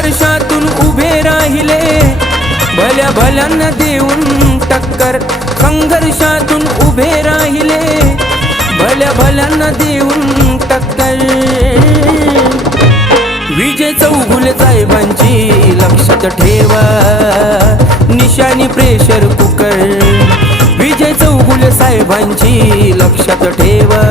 संघर्षातून उभे राहिले. भल्या भल्यांना देऊन टक्कर संघर्षातून उभे राहिले. भल्या भल्यांना देऊन टक्कर. विजय चौगुल साहेबांची लक्षात ठेवा. निशाणी प्रेशर कुकर विजय चौगुल साहेबांची लक्षात ठेवा.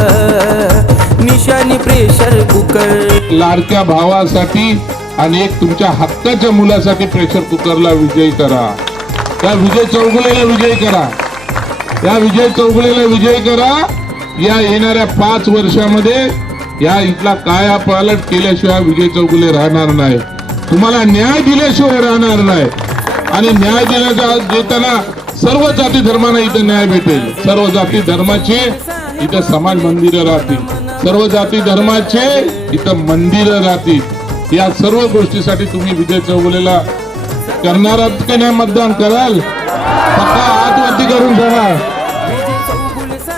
निशाणी प्रेशर कुकर लाडक्या भावासाठी आणि एक तुमच्या हक्काच्या मुलासाठी प्रेशर कुकरला विजयी करा. त्या विजय चौगुलेला विजयी करा. या विजय चौगुलेला विजयी करा. या येणाऱ्या पाच वर्षामध्ये या इथला काया पालट केल्याशिवाय विजय चौगुले राहणार नाही. तुम्हाला न्याय दिल्याशिवाय राहणार नाही. आणि न्याय देण्याचा देताना सर्व जाती धर्मांना इथं न्याय भेटेल. सर्व जाती धर्माचे इथं समाज मंदिरं राहतील. सर्व जाती धर्माचे इथं मंदिरं राहतील. या सर्व गोष्टीसाठी तुम्ही विजय चौगुलेला करणार की नाही मतदान कराल? पक्का आतवरती करून ठेवा.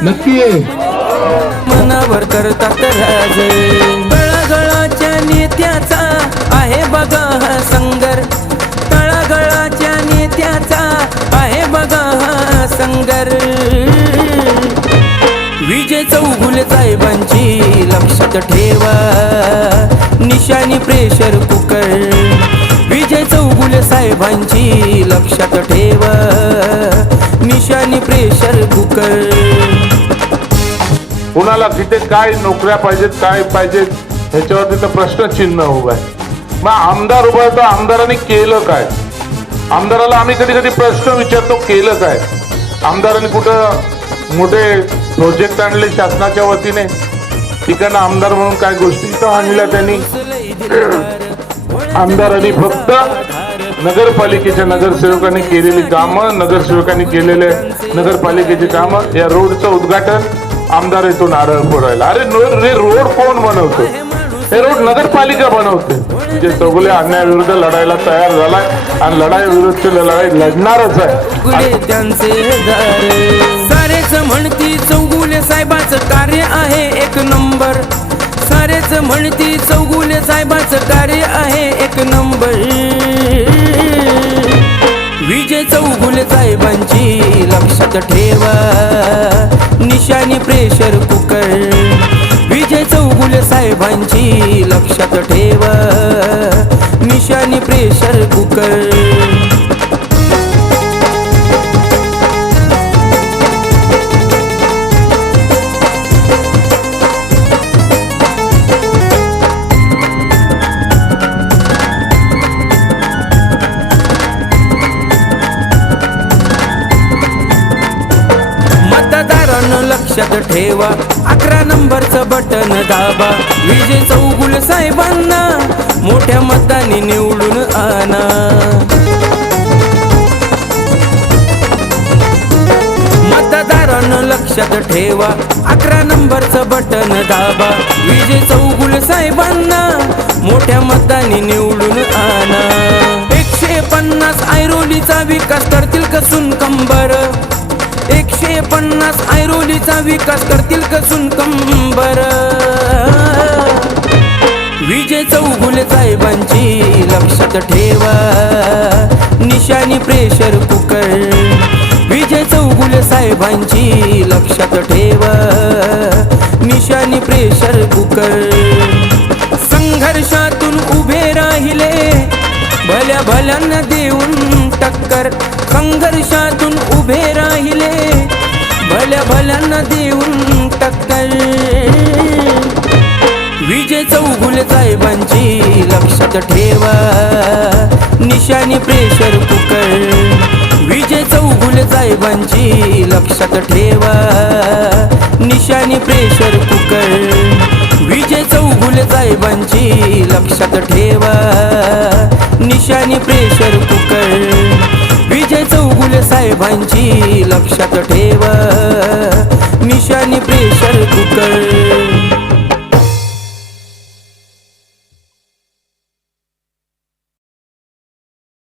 नक्की मनावर करतात राजे. तळागळाच्या नेत्याचा आहे बघा हा संगर. तळागळाच्या नेत्याचा आहे बघा हा संगर. विजय चौगुले साहेबांची लक्षात ठेवा. निशाणी प्रेशर कुकर विजय चौगुले साहेबांची लक्षात ठेवा. निशानी प्रेशर कुकर कुणाला तिथे काय नोकऱ्या पाहिजेत काय पाहिजेत ह्याच्यावरती तर प्रश्नचिन्ह उभा आहे. मग आमदार उभा आहे तर आमदारांनी केलं काय? आमदाराला आम्ही कधी कधी प्रश्न विचारतो केलं काय? आमदारांनी कुठं मोठे प्रोजेक्ट आणले शासनाच्या वतीने? तिकडनं आमदार म्हणून काय गोष्टी तर आणल्या त्यांनी? आमदारांनी फक्त नगरपालिकेच्या नगरसेवकांनी केलेली कामं नगरसेवकांनी केलेले नगरपालिकेची कामं या रोडचं उद्घाटन आमदार येतो नारळ फोडायला अरे रे रोड कोण बनवतो हे रोड नगरपालिका बनवते. जे चौगुले अन्यायाविरुद्ध लढायला तयार झालाय आणि लढाई विरुद्ध लढाई लढणारच आहे. त्यांचे म्हणती चौगुले साहेबाचं म्हणती चौगुले साहेबाचं कार्य आहे एक नंबर. विजय चौगुले साहेबांची लक्षात ठेवा निशाणी प्रेशर कुकर. विजय चौगुले साहेबांची लक्षात ठेवा निशाणी प्रेशर कुकर. लक्षात ठेवा. अकरा नंबरचं बटन दाबा. विजय चौगुल साहेबांना मोठ्या मताने निवडून आणा. मतदारानं लक्षात ठेवा. अकरा नंबरचं बटन दाबा. विजय चौगुल साहेबांना मोठ्या मताने निवडून आणा. एकशे पन्नास ऐरोलीचा विकास करतील कसून कंबर पन्नास ऐरोलीचा विकास करतील कसून कंबर विजय चौगुले साहेबांची लक्षात ठेवा. निशाणी प्रेशर कुकर विजय चौगुले साहेबांची लक्षात ठेवा. निशाणी प्रेशर कुकर संघर्षातून उभे राहिले. भल्या भल्यांना देऊन टक्कर. संघर्षातून उभे राहिले. भल्या भल्यांना देऊन टक्कर. विजय चौगुल साहेबांची लक्षात ठेवा. निशाणी प्रेशर कुकर. विजय चौगुल साहेबांची लक्षात ठेवा. निशाणी प्रेशर कुकर. विजय चौगुल साहेबांची लक्षात ठेवा. निशाणी प्रेशर कुकर साहेबांची लक्षात ठेवा.